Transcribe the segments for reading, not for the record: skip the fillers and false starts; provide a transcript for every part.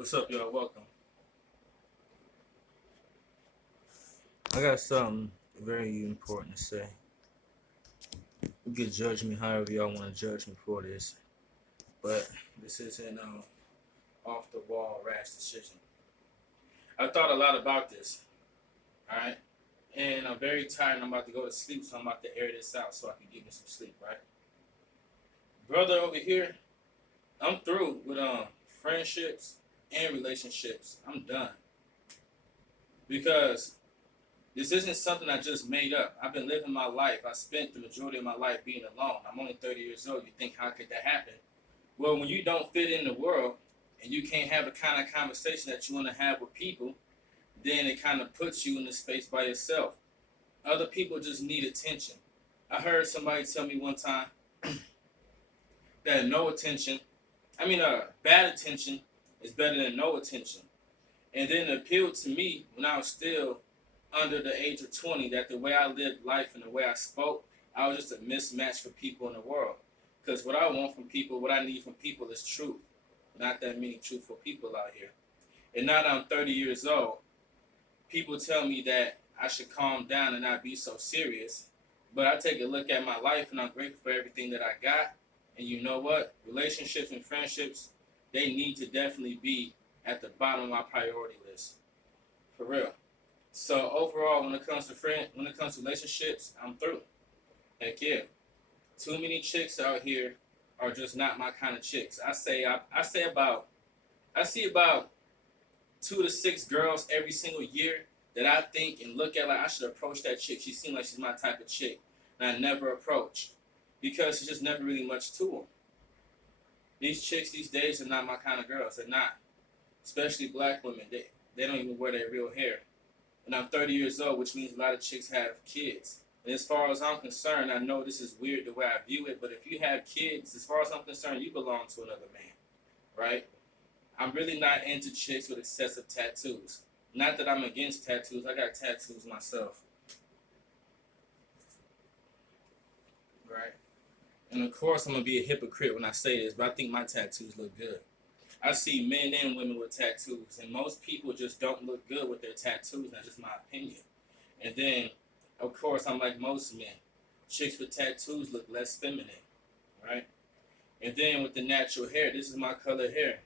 What's up, y'all? Welcome. I got something very important to say. You can judge me however y'all want to judge me for this, but this isn't off the wall rash decision. I thought a lot about this, alright? And I'm very tired and I'm about to go to sleep, so I'm about to air this out so I can get me some sleep, right? Brother over here, I'm through with friendships and relationships. I'm done. Because this isn't something I just made up. I've been living my life. I spent the majority of my life being alone. I'm only 30 years old. You think, how could that happen? Well, when you don't fit in the world and you can't have the kind of conversation that you want to have with people, then it kind of puts you in the space by yourself. Other people just need attention. I heard somebody tell me one time that bad attention is better than no attention. And then it appealed to me when I was still under the age of 20 that the way I lived life and the way I spoke, I was just a mismatch for people in the world. Because what I want from people, what I need from people is truth. Not that many truthful people out here. And now that I'm 30 years old, people tell me that I should calm down and not be so serious. But I take a look at my life and I'm grateful for everything that I got. And you know what? Relationships and friendships, they need to definitely be at the bottom of my priority list. For real. So overall, when it comes to relationships, I'm through. Heck yeah. Too many chicks out here are just not my kind of chicks. I see about 2 to 6 girls every single year that I think and look at like I should approach that chick. She seems like she's my type of chick, and I never approach because there's just never really much to them. These chicks these days are not my kind of girls. They're not, especially black women. They don't even wear their real hair. And I'm 30 years old, which means a lot of chicks have kids. And as far as I'm concerned, I know this is weird the way I view it, but if you have kids, as far as I'm concerned, you belong to another man, right? I'm really not into chicks with excessive tattoos. Not that I'm against tattoos. I got tattoos myself, right? And of course, I'm going to be a hypocrite when I say this, but I think my tattoos look good. I see men and women with tattoos, and most people just don't look good with their tattoos. That's just my opinion. And then, of course, I'm like most men. Chicks with tattoos look less feminine, right? And then with the natural hair, this is my color hair.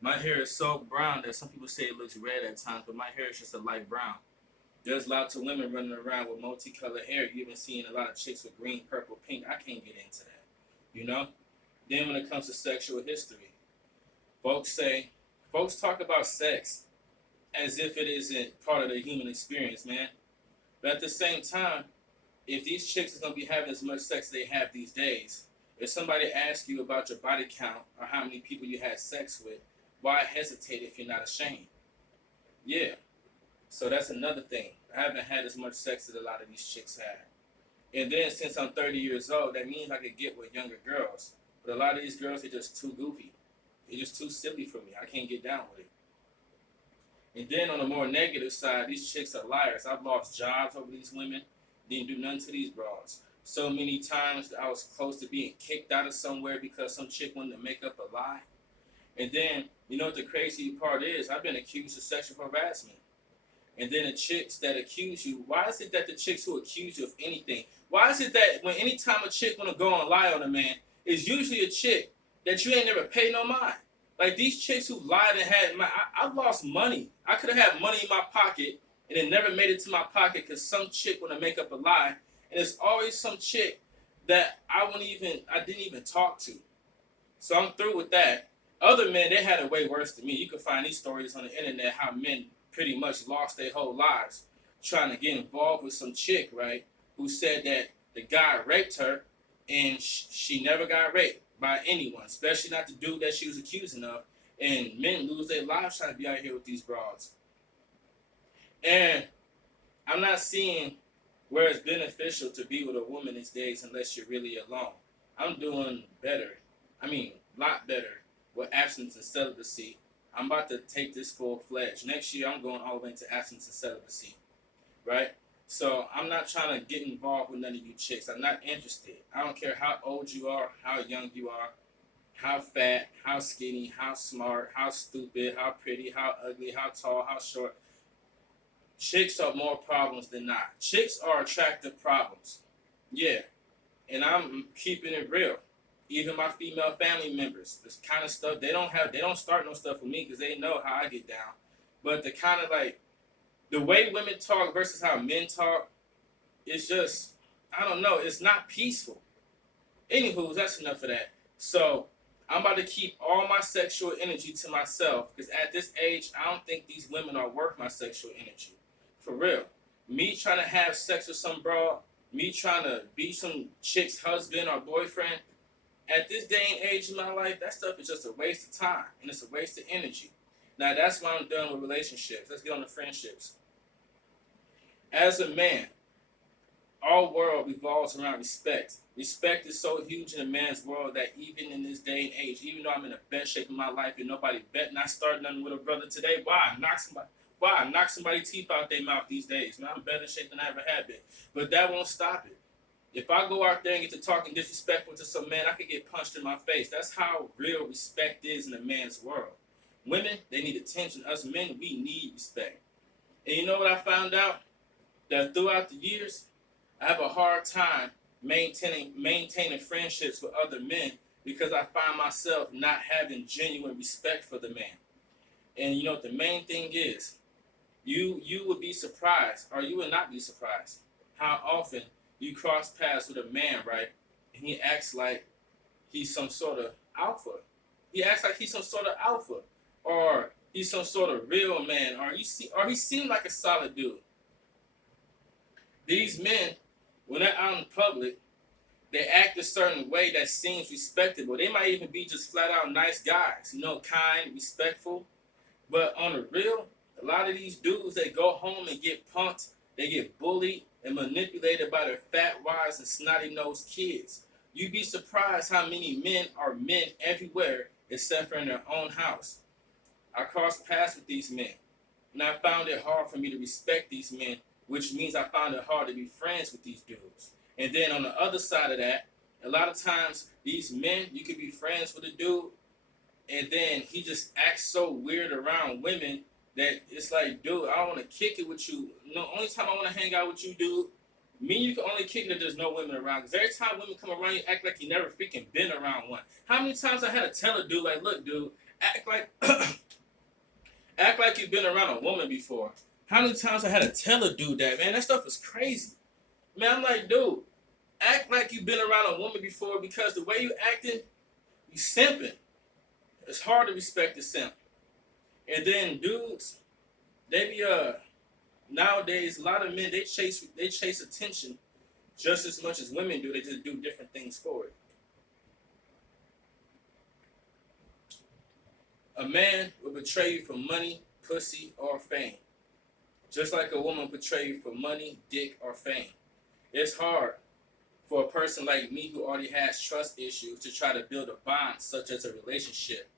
My hair is so brown that some people say it looks red at times, but my hair is just a light brown. There's lots of women running around with multicolored hair. You even seeing a lot of chicks with green, purple, pink. I can't get into that, you know? Then when it comes to sexual history, folks talk about sex as if it isn't part of the human experience, man. But at the same time, if these chicks are going to be having as much sex as they have these days, if somebody asks you about your body count or how many people you had sex with, why hesitate if you're not ashamed? Yeah. So that's another thing. I haven't had as much sex as a lot of these chicks have. And then since I'm 30 years old, that means I could get with younger girls. But a lot of these girls are just too goofy. They're just too silly for me. I can't get down with it. And then on the more negative side, these chicks are liars. I've lost jobs over these women. Didn't do nothing to these broads. So many times I was close to being kicked out of somewhere because some chick wanted to make up a lie. And then, you know what the crazy part is? I've been accused of sexual harassment. And then the chicks that accuse you, why is it that the chicks who accuse you of anything, why is it that when anytime a chick want to go and lie on a man, it's usually a chick that you ain't never paid no mind? Like these chicks who lied and had I've lost money. I could have had money in my pocket and it never made it to my pocket because some chick want to make up a lie. And it's always some chick that I didn't even talk to. So I'm through with that. Other men, they had it way worse than me. You can find these stories on the internet how men pretty much lost their whole lives trying to get involved with some chick, right, who said that the guy raped her and she never got raped by anyone, especially not the dude that she was accusing of. And men lose their lives trying to be out here with these broads. And I'm not seeing where it's beneficial to be with a woman these days unless you're really alone. I'm doing better. A lot better with abstinence and celibacy. I'm about to take this full-fledged. Next year, I'm going all the way into abstinence and celibacy, right? So I'm not trying to get involved with none of you chicks. I'm not interested. I don't care how old you are, how young you are, how fat, how skinny, how smart, how stupid, how pretty, how ugly, how tall, how short. Chicks are more problems than not. Chicks are attractive problems. Yeah, and I'm keeping it real. Even my female family members, this kind of stuff they don't start no stuff with me because they know how I get down. But the kind of like the way women talk versus how men talk, it's just I don't know. It's not peaceful. Anywho, that's enough of that. So I'm about to keep all my sexual energy to myself because at this age, I don't think these women are worth my sexual energy. For real. Me trying to have sex with some bro, me trying to be some chick's husband or boyfriend, at this day and age in my life, that stuff is just a waste of time and it's a waste of energy. Now that's why I'm done with relationships. Let's get on to friendships. As a man, our world revolves around respect. Respect is so huge in a man's world that even in this day and age, even though I'm in the best shape of my life and nobody bet not start nothing with a brother today, why I knock somebody's teeth out their mouth these days? Man, I'm better shape than I ever have been. But that won't stop it. If I go out there and get to talking disrespectful to some man, I could get punched in my face. That's how real respect is in a man's world. Women, they need attention. Us men, we need respect. And you know what I found out? That throughout the years, I have a hard time maintaining friendships with other men because I find myself not having genuine respect for the man. And you know what the main thing is? You would be surprised, or you would not be surprised, how often you cross paths with a man, right? And he acts like he's some sort of alpha. He acts like he's some sort of alpha, or he's some sort of real man, or he seemed like a solid dude. These men, when they're out in public, they act a certain way that seems respectable. They might even be just flat out nice guys, you know, kind, respectful. But on the real, a lot of these dudes, they go home and get punked, they get bullied and manipulated by their fat wives and snotty-nosed kids. You'd be surprised how many men are men everywhere except for in their own house. I crossed paths with these men, and I found it hard for me to respect these men, which means I found it hard to be friends with these dudes. And then on the other side of that, a lot of times these men, you could be friends with a dude, and then he just acts so weird around women that it's like, dude, I don't want to kick it with you. No, only time I want to hang out with you, dude, me and you can only kick it if there's no women around. Because every time women come around, you act like you never freaking been around one. How many times I had to tell a dude, like, look, dude, act like act like you've been around a woman before. How many times I had to tell a dude that, man? That stuff is crazy. Man, I'm like, dude, act like you've been around a woman before because the way you acting, you simping. It's hard to respect the simp. And then dudes, they be nowadays a lot of men they chase attention just as much as women do. They just do different things for it. A man will betray you for money, pussy, or fame. Just like a woman betray you for money, dick, or fame. It's hard for a person like me who already has trust issues to try to build a bond such as a relationship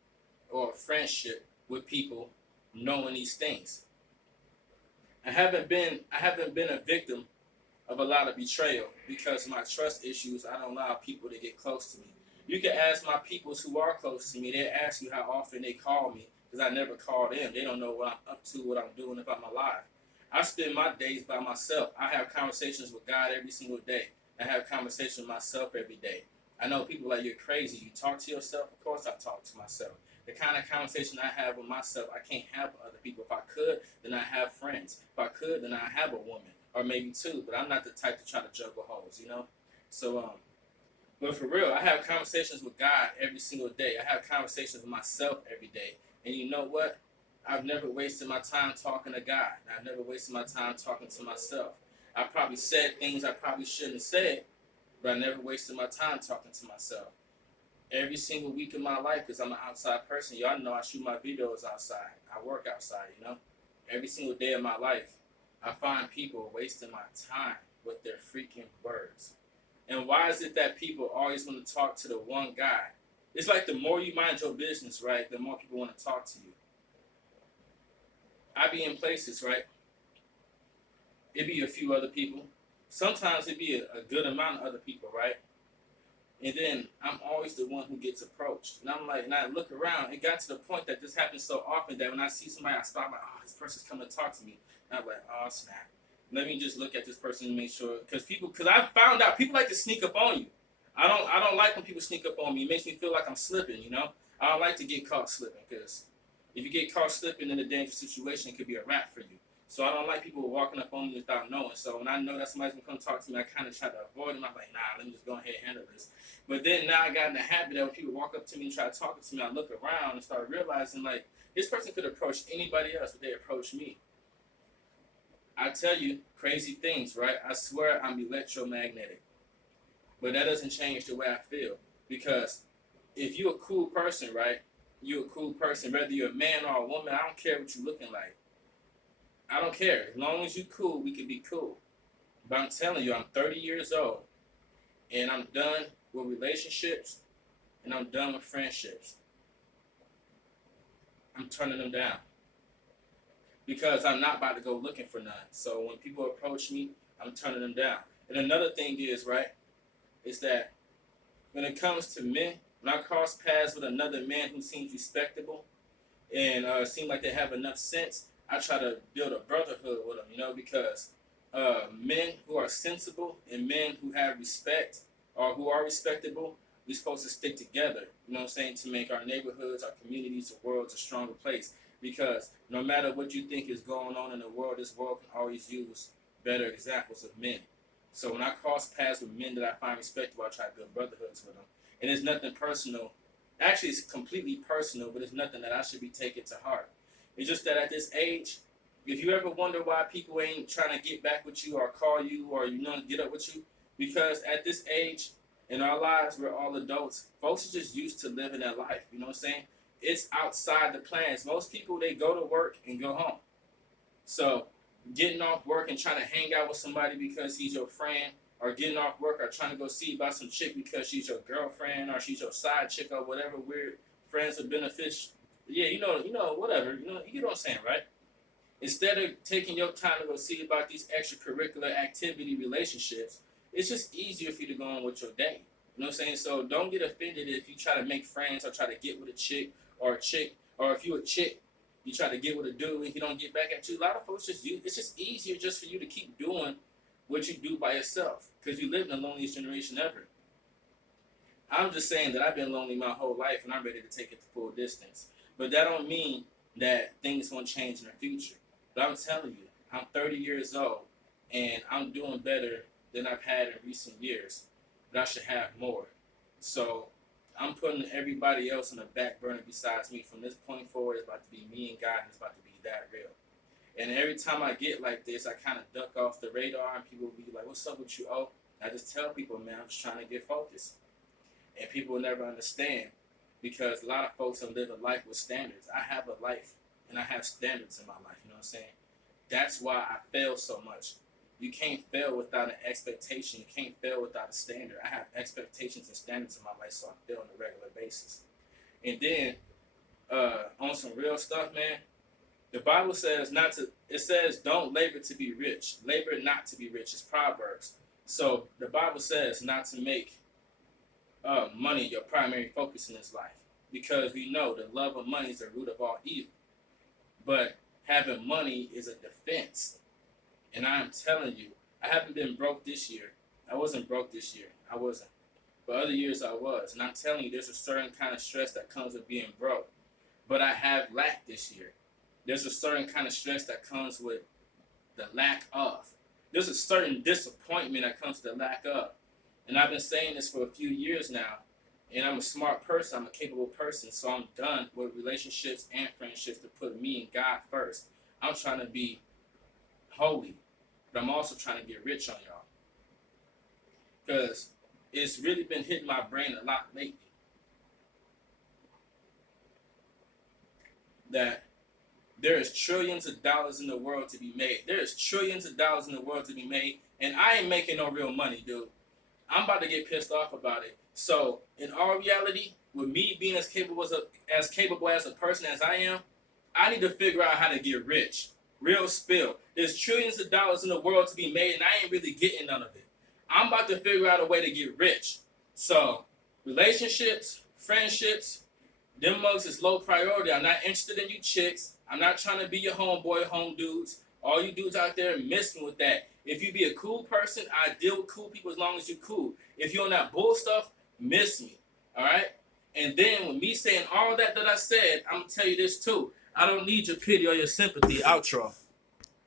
or a friendship with people knowing these things. I haven't been a victim of a lot of betrayal because of my trust issues. I don't allow people to get close to me. You can ask my peoples who are close to me. They ask you how often they call me because I never call them. They don't know what I'm up to, what I'm doing, if I'm alive. I spend my days by myself. I have conversations with God every single day. I have conversations with myself every day. I know people like, you're crazy. You talk to yourself? Of course I talk to myself. The kind of conversation I have with myself, I can't have with other people. If I could, then I have friends. If I could, then I have a woman. Or maybe two. But I'm not the type to try to juggle hoes, you know? So, but for real, I have conversations with God every single day. I have conversations with myself every day. And you know what? I've never wasted my time talking to God. I've never wasted my time talking to myself. I probably said things I probably shouldn't have said, but I never wasted my time talking to myself. Every single week of my life, because I'm an outside person. Y'all know I shoot my videos outside. I work outside, you know? Every single day of my life, I find people wasting my time with their freaking words. And why is it that people always want to talk to the one guy? It's like the more you mind your business, right, the more people want to talk to you. I be in places, right? It be a few other people. Sometimes it be a good amount of other people, right? And then I'm always the one who gets approached. And I'm like, and I look around. It got to the point that this happens so often that when I see somebody, I stop like, oh, this person's coming to talk to me. And I'm like, oh, snap. Let me just look at this person and make sure. Because I found out people like to sneak up on you. I don't like when people sneak up on me. It makes me feel like I'm slipping, you know? I don't like to get caught slipping because if you get caught slipping in a dangerous situation, it could be a wrap for you. So I don't like people walking up on me without knowing. So when I know that somebody's going to come talk to me, I kind of try to avoid them. I'm like, nah, let me just go ahead and handle this. But then now I got in the habit that when people walk up to me and try to talk to me, I look around and start realizing, like, this person could approach anybody else, but they approach me. I tell you crazy things, right? I swear I'm electromagnetic. But that doesn't change the way I feel. Because if you're a cool person, right? You're a cool person, whether you're a man or a woman, I don't care what you're looking like. I don't care. As long as you're cool, we can be cool. But I'm telling you, I'm 30 years old, and I'm done with relationships, and I'm done with friendships. I'm turning them down. Because I'm not about to go looking for none. So when people approach me, I'm turning them down. And another thing is, right, is that when it comes to men, when I cross paths with another man who seems respectable and seem like they have enough sense, I try to build a brotherhood with them, you know, because men who are sensible and men who have respect or who are respectable, we're supposed to stick together, you know what I'm saying, to make our neighborhoods, our communities, the world a stronger place. Because no matter what you think is going on in the world, this world can always use better examples of men. So when I cross paths with men that I find respectable, I try to build brotherhoods with them. And it's nothing personal. Actually, it's completely personal, but it's nothing that I should be taking to heart. It's just that at this age, if you ever wonder why people ain't trying to get back with you or call you or, you know, get up with you, because at this age in our lives, we're all adults. Folks are just used to living their life, you know what I'm saying? It's outside the plans. Most people, they go to work and go home. So getting off work and trying to hang out with somebody because he's your friend, or getting off work or trying to go see about some chick because she's your girlfriend or she's your side chick or whatever weird friends or benefits. Yeah, you know, whatever. You get what I'm saying, right? Instead of taking your time to go see about these extracurricular activity relationships, it's just easier for you to go on with your day. You know what I'm saying? So don't get offended if you try to make friends or try to get with a chick, or if you're a chick, you try to get with a dude and he don't get back at you. A lot of folks it's just easier just for you to keep doing what you do by yourself because you live in the loneliest generation ever. I'm just saying that I've been lonely my whole life and I'm ready to take it the full distance. But that don't mean that things won't change in the future. But I'm telling you, I'm 30 years old and I'm doing better than I've had in recent years. But I should have more. So I'm putting everybody else on the back burner besides me. From this point forward, it's about to be me and God, and it's about to be that real. And every time I get like this, I kind of duck off the radar, and people will be like, what's up with you, oh? I just tell people, man, I'm just trying to get focused. And people will never understand because a lot of folks don't live a life with standards. I have a life, and I have standards in my life, you know what I'm saying? That's why I fail so much. You can't fail without an expectation. You can't fail without a standard. I have expectations and standards in my life, so I fail on a regular basis. And then, on some real stuff, man, the Bible says it says don't labor to be rich. Labor not to be rich. It's Proverbs. So the Bible says not to make money your primary focus in this life. Because we know the love of money is the root of all evil. But having money is a defense. And I'm telling you, I haven't been broke this year. I wasn't broke this year. I wasn't. But other years I was. And I'm telling you, there's a certain kind of stress that comes with being broke. But I have lack this year. There's a certain kind of stress that comes with the lack of. There's a certain disappointment that comes to the lack of. And I've been saying this for a few years now. And I'm a smart person. I'm a capable person. So I'm done with relationships and friendships to put me and God first. I'm trying to be holy. But I'm also trying to get rich on y'all. Because it's really been hitting my brain a lot lately. That there is trillions of dollars in the world to be made. There is trillions of dollars in the world to be made. And I ain't making no real money, dude. I'm about to get pissed off about it. So, in all reality, with me being as capable as a person as I am, I need to figure out how to get rich. Real spill. There's trillions of dollars in the world to be made, and I ain't really getting none of it. I'm about to figure out a way to get rich. So, Relationships, friendships, them mugs is low priority. I'm not interested in you chicks. I'm not trying to be your homeboy, home dudes. All you dudes out there miss me with that. If you be a cool person, I deal with cool people as long as you cool. If you on that bull stuff, miss me. All right? And then with me saying all that I said, I'm going to tell you this too. I don't need your pity or your sympathy. Outro.